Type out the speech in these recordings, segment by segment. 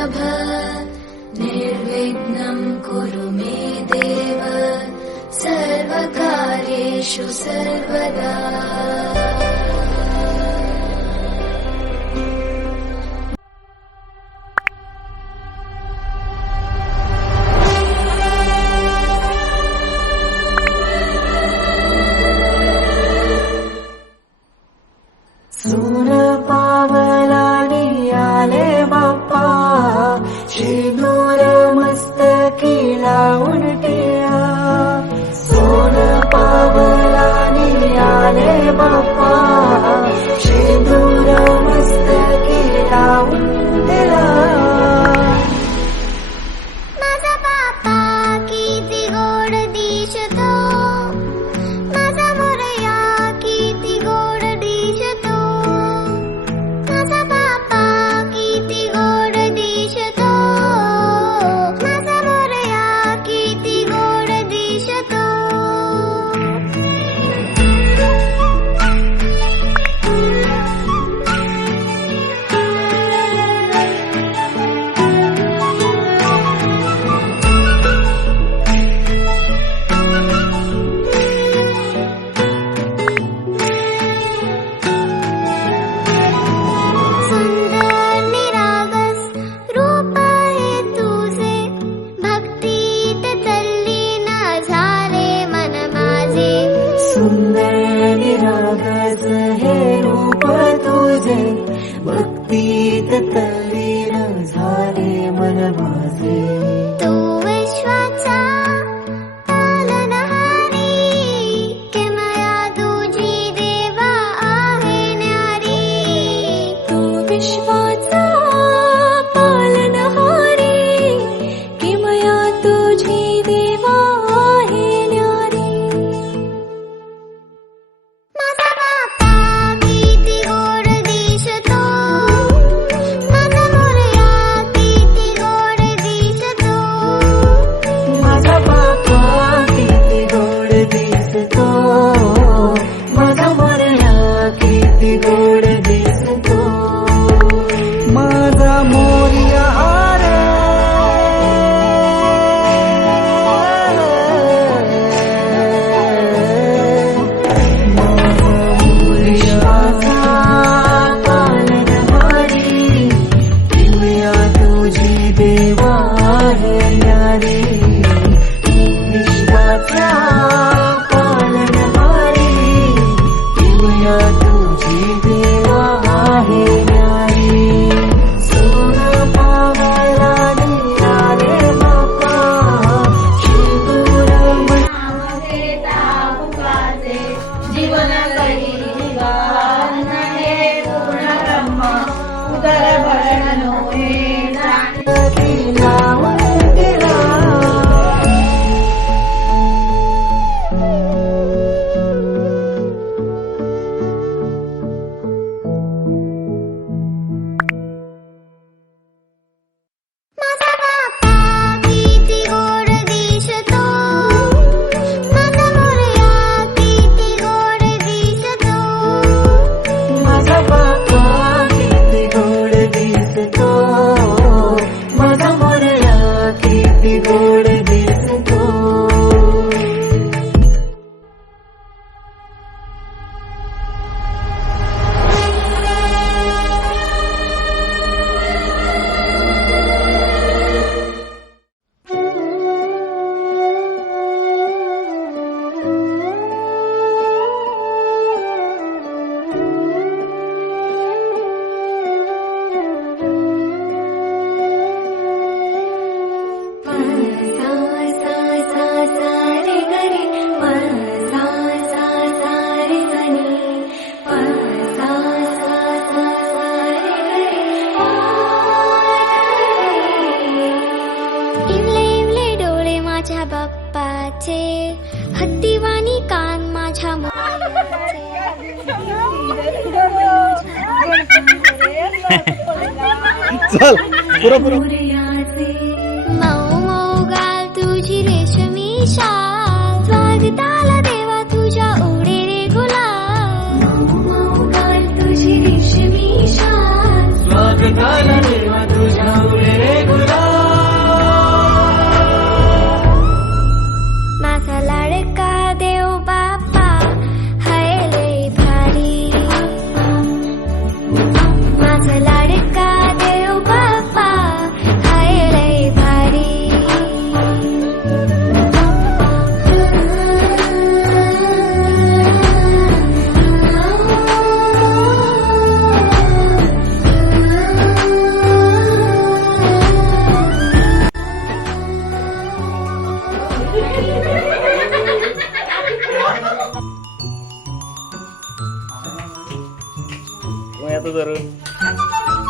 वल्लभ निर्विघ्नं कुरु मे देव सर्वकार्येषु सर्वदा। सून पावलानी आले बाप्पा शेंदूर मस्तकी लावून टिया। सोन पावलानी आले बाप्पा शेंदूर मस्तकी लावून टिया। माझा बाप्पा किती गोड दिसतो, माझा मोरया किती गोड दिसतो, माझा बाप्पा किती गोड दिसतो, माझा मोरया किती गोड दिसतो। सुंदर निरागस रूप आहे तुझे, भक्तीत तल्लीन झाले मन माझे। सुंदर निरागस हे रूप तुझे, भक्तीत तल्लीन झाले मन माझे। तू विश्वाचा पालनहारी, किमया तुझी देवा आहे न्यारी। तू विश्वाचा पालनहारी, किमया तुझी देवा आहे न्यारी। माझा बाप्पा किती गोड दिसतो, माझा मोरया किती गोड दिसतो, माझा बाप्पा किती गोड दिसतो, माझा मोरया किती गोड दिसतो। माझा मोरया रे, माझा मोरयाचा पालनहारी, किमया तुझी देवा आहे न्यारी। विश्वाचा पालनहारी, किमया तुझी देवा आहे न्यारी। सोन पावलानी आले बाप्पा शेंदूर जीवन करी जीवन हे पूर्ण ब्रह्म उदर भरण नोहे मस्तकी लावून टिया। माझा बाप्पा किती गोड दिसतो, माझा मोरया किती गोड दिसतो, माझा बाप्पा किती गोड दिसतो, माझा मोरया किती गोड दिसतो। इवले इवले डोळे माझ्या बाप्पाचे, हत्तीवाणी कान माझ्या मोराचे। चल पुरा मऊ मऊ गाल तुझी रेशमी शाल, स्वागताला देवा तुझ्या उडे रे गुलाल। मऊ मऊ गाल तुझी रेशमी शाल, स्वागताला देवा तुझ्या उडे रे आता जरा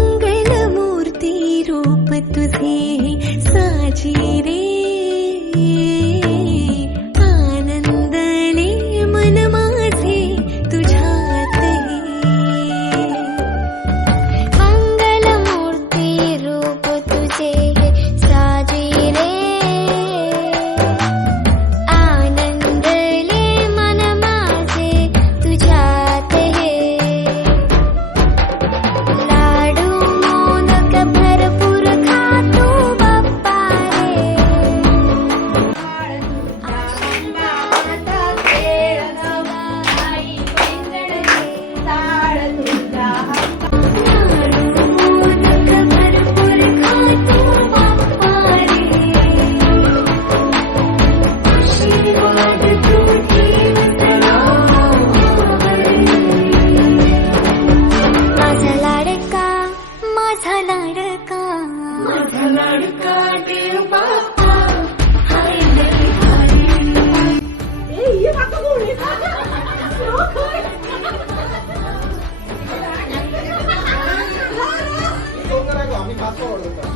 मंगलमूर्ती रूप तुझे साजी रे आनंदले मन माझे तुझ्यात मंगलमूर्ती रूप तुझे साजी रे आनंदले मन माझे तुझ्यात लाडू मोदक भरपूर खातो बाप्पा रे लाडू मोदक भरपूर खातो बाप्पा रे आशीर्वाद तू ठेवला माझा लाडका माझा लाडका माझा लाडका देव बाप्पा हाय लई भारी आम्ही खातो आवडतो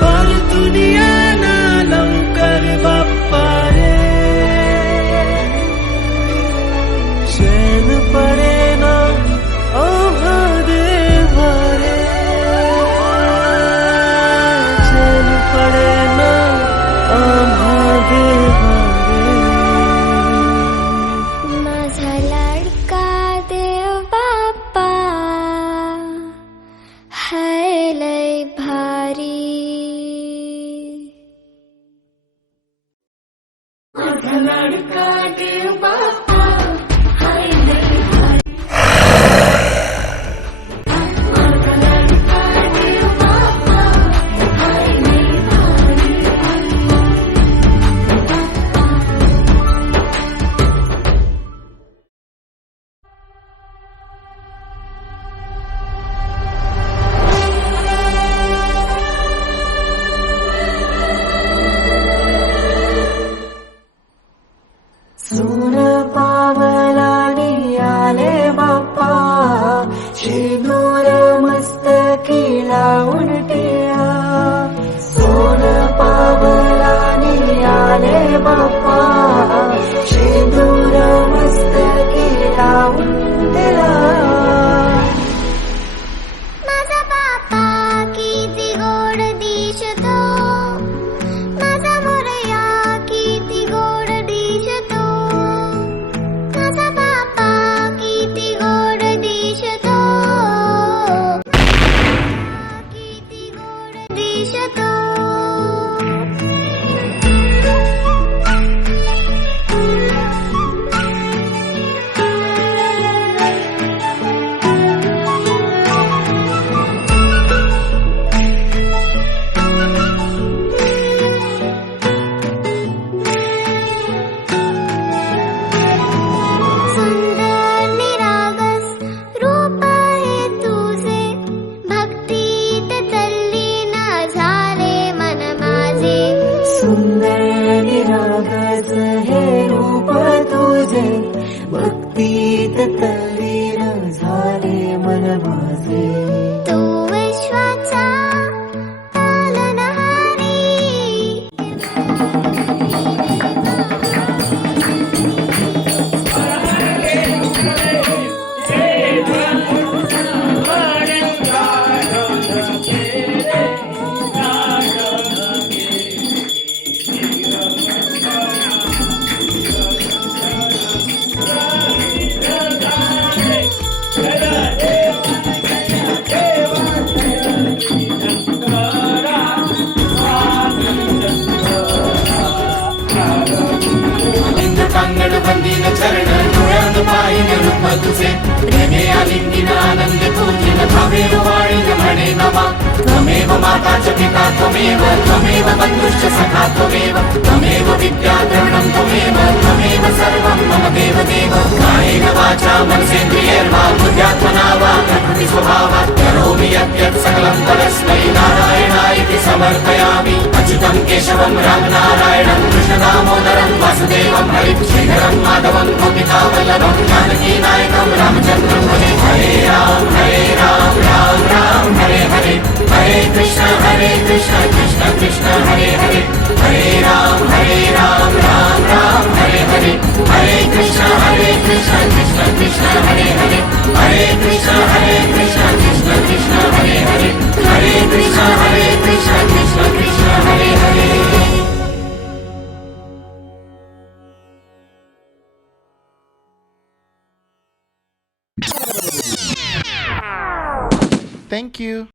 पर दुनिया ना लवकर बाप्पा रे चैन पडे ना ओहा देवा रे चैन पडे ना आम्हा देवा रे माझा लाडका देव बाप्पा हाय लय भारी माझा लाडका देव बाप्पा हाय लय भारी माझा लाडका देव बाप्पा हाय लय भारी सून पावलानी आले बाप्पा शेंदूर मस्तकी लावून टिया सोन पावलानी आले बाप्पा शेंदूर मस्तकी लावून दिला माझा बाप्पा किती गोड दिसतो माझा मोरया किती गोड दिसतो माझा बाप्पा किती गोड दिसतो किती गोड दिसतो सुंदर निरागस रूप आहे तुझे भक्तीत तल्लीन झाले माता च पिता त्वमेव त्वमेव बन्धुश्च सखा त्वमेव त्वमेव विद्या द्रविणं त्वमेव त्वमेव सर्वं मम देव देव कायेन वाचा मनसेन्द्रियैर्वा बुद्ध्यात्मना वा प्रकृति स्वभावात् करोमि यत् सकलं परस्मै नारायणाय समर्पयामि अच्युतं केशवं रामनारायणं कृष्णदामोदरं वासुदेवं हरिं श्रीधरं माधवं गोपिकावल्लभं जानकीनायकं रामचन्द्रं भजे हरे राम राम राम हरे हरे हरे कृष्ण कृष्ण कृष्ण हरे हरे हरे राम राम राम हरे हरे हरे कृष्ण कृष्ण कृष्ण हरे हरे हरे कृष्ण कृष्ण कृष्ण हरे हरे हरे कृष्ण कृष्ण कृष्ण हरे हरे. Thank you.